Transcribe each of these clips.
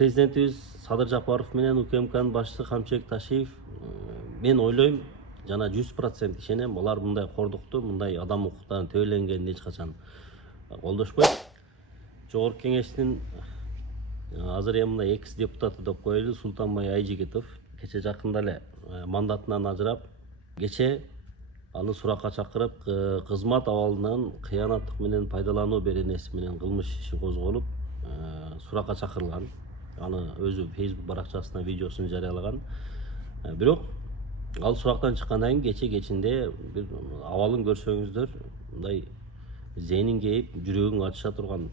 Президентибиз Садыр Жапаров менен УКМКнын башчысы Камчыбек Ташиев мен ойлойм жана 100% ишенем, алар мындай кордукту, мындай адам укуктарын төбөлөнгөнүн эч качан колдошпойт. Жогорку Кеңештин азыр эми мындай экс депутаты деп коелу Султанбай Айжигитов кече жакында эле мандатынан ажырап, кече аны суракка чакырып, кызмат абалынан кыянаттык менен пайдалануу беренеси менен кылмыш иши козголуп, суракка чакырылган. Аны өзү Facebook баракчасына видеосун жарыялаган. Бирок ал сурактан чыккандан кийин кечинде бир абалын көрсөңүздөр, мындай зээнин кейип, жүрөгүң ачыша турган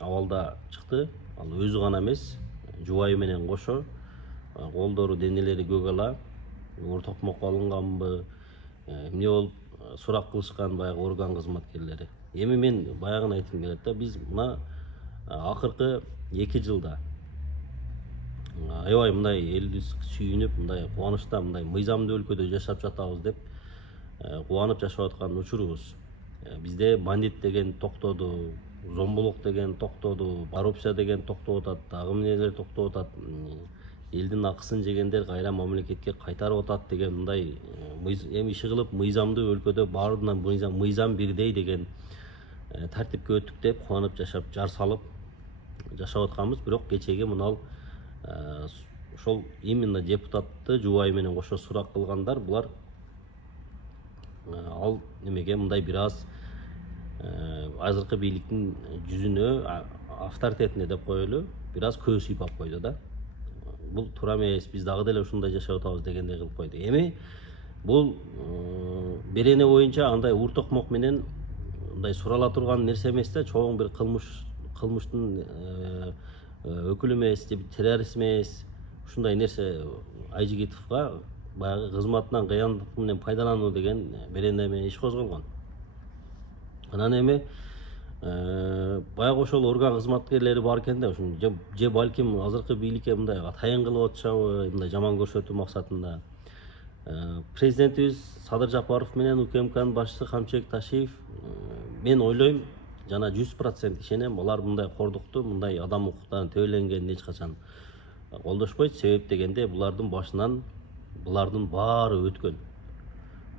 абалда чыкты. Ал өзү гана эмес, жубайы менен кошо, колдору, денелери көк ала, токмокко алынганбы, эмне болуп сурак кылышкан баягы орган кызматкерлери. Эми мен баягыны айткым келет да, биз мына акыркы 2 жылда аябай мындай элибиз сүйүнүп, мындай кубанычта, мындай мыйзамдуу өлкөдө жашап жатабыз деп кубанып жашап аткан учурубуз. Бизде бандит деген токтоду, зомбулук деген токтоду, коррупция деген токтоп атат, дагы эмнелер токтоп атат, элдин акысын жегендер кайра мамлекетке кайтарып атат деген мындай эми иши кылып мыйзамдуу өлкөдө баарынан мыйзам бирдей деген тартипке өттүк деп кубанып жашап, жар салып жашап атканбыз. Бирок кечеги мынал ошол именно депутатты жубайы менен кошо сурак кылгандар, булар ал немеге мындай бир аз азыркы бийликтин жүзүнө, авторитетине деп коелу, бир аз көз сыйпап койду да. Бул туура эмес, биз дагы деле ушундай жашап атабыз дегендей кылып койду. Эми бул берене боюнча андай ур токмок менен мындай сурала турган нерсе эмес да, чоң бир кылмыштын өкүлү эмес, же террорист эмес. Ушундай нерсе Айжигитовго баягы кызматынан кыянаттык менен пайдалануу деген берене менен иш козголгон. Анан эми баягы ошол орган кызматкерлери бар экен да, же балким азыркы бийликке мындай атайын кылып атышабы, мындай жаман көрсөтүү максатында. Президентибиз Садыр Жапаров менен УКМКнын башчысы Камчыбек Ташиев мен ойлойм жана 100% ишенем, алар мындай кордукту, мындай адам укуктарын төбөлөнгөнүн эч качан колдошпойт. Себеп дегенде булардын башынан булардын баары өткөн.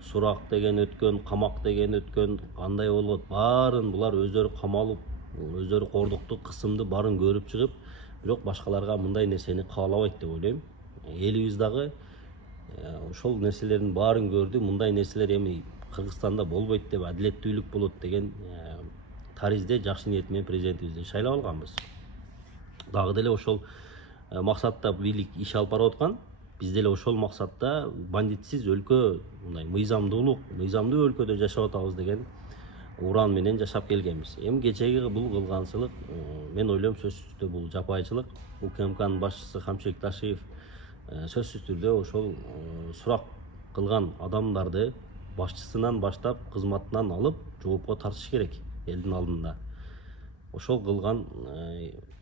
Сурак деген өткөн, камак деген өткөн, кандай болот, баарын булар өздөрү камалып, өздөрү кордукту, кысымды баарын көрүп чыгып, бирок башкаларга мындай нерсени каалабайт деп ойлойм. Элибиз дагы ошол нерселердин баарын көрдү. Мындай нерселер эми Кыргызстанда болбойт деп, адилеттүүлүк болот деген таризде жакшы ниет менен президентибизди шайлап алганбыз. Дагы деле ошол максатта бийлик иш алып барып аткан. Биз деле ошол максатта бандитсиз өлкө, мындай мыйзамдуу өлкөдө жашап атабыз деген уран менен жашап келгенбиз. Эми кечеги бул кылгансылык, мен ойлойм сөзсүз түрдө бул жапайычылык. УКМКнын башчысы Камчыбек Ташиев сөзсүз түрдө ошол сурак кылган адамдарды башчысынан баштап кызматынан алып жоопко тартыш керек элдин алдында. Ошол кылган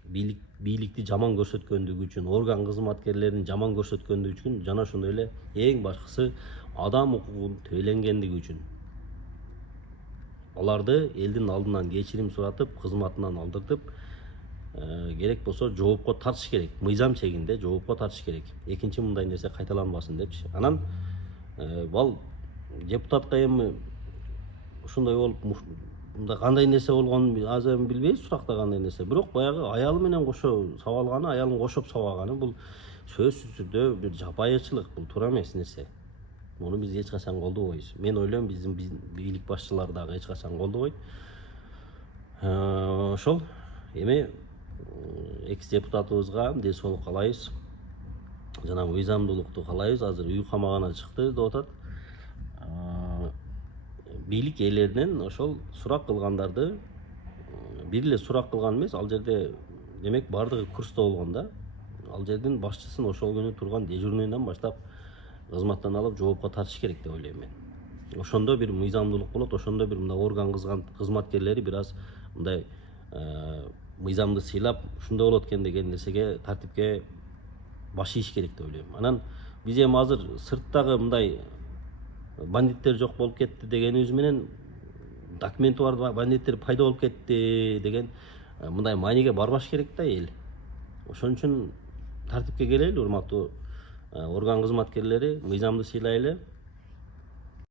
бийликти жаман көрсөткөндүгү үчүн, орган кызматкерлерин жаман көрсөткөндүгү үчүн, жана ошондой эле эң башкысы адам укугун төбөлөнгөндүгү үчүн аларды элдин алдынан кечирим суратып, кызматынан алдыртып, керек болсо жоопко тартыш керек. Мыйзам чегинде жоопко тартыш керек. Экинчи мындай нерсе кайталанбасын депчи. Анан ал депутатка эми ушундай болуп, мында кандай нерсе болгонун азыр билбейбиз, суракта кандай нерсе. Бирок баягы аялы менен кошо сабалганы, аялын кошоп сабаганы бул сөзсүз түрдө бир жапайычылык, бул туура эмес нерсе. Муну биз эч качан колдобойбуз. Мен ойлойм биздин бийлик башчылары дагы эч качан колдобойт. Ошол эми экс депутатыбызга ден соолук каалайбыз. Жана мыйзамдуулукту каалайбыз. Азыр үй камагына чыкты деп атат. Бийлик ээлеринен ошол сурак кылгандарды бир эле сурак кылган эмес, ал жерде демек баардыгы курста болгон да. Ал жердин башчысын ошол күнү турган дежурныйдан баштап кызматтан алып жоопко тартыш керек деп ойлойм мен. Ошондо бир мыйзамдуулук болот, ошондо бир мындай орган кызматкерлери бир аз мындай мыйзамды сыйлап, ушундай болот экен деген нерсеге, тартипке баш ийиш керек деп ойлойм. Анан биз эми азыр сырттагы мындай бандиттер жок болуп кетти дегенибиз менен, документи бар бандиттер пайда болуп кетти деген мындай мааниге барбаш керек да эл. Ошон үчүн Тартипке келели, урматтуу орган кызматкерлери, мыйзамды сыйлайлы.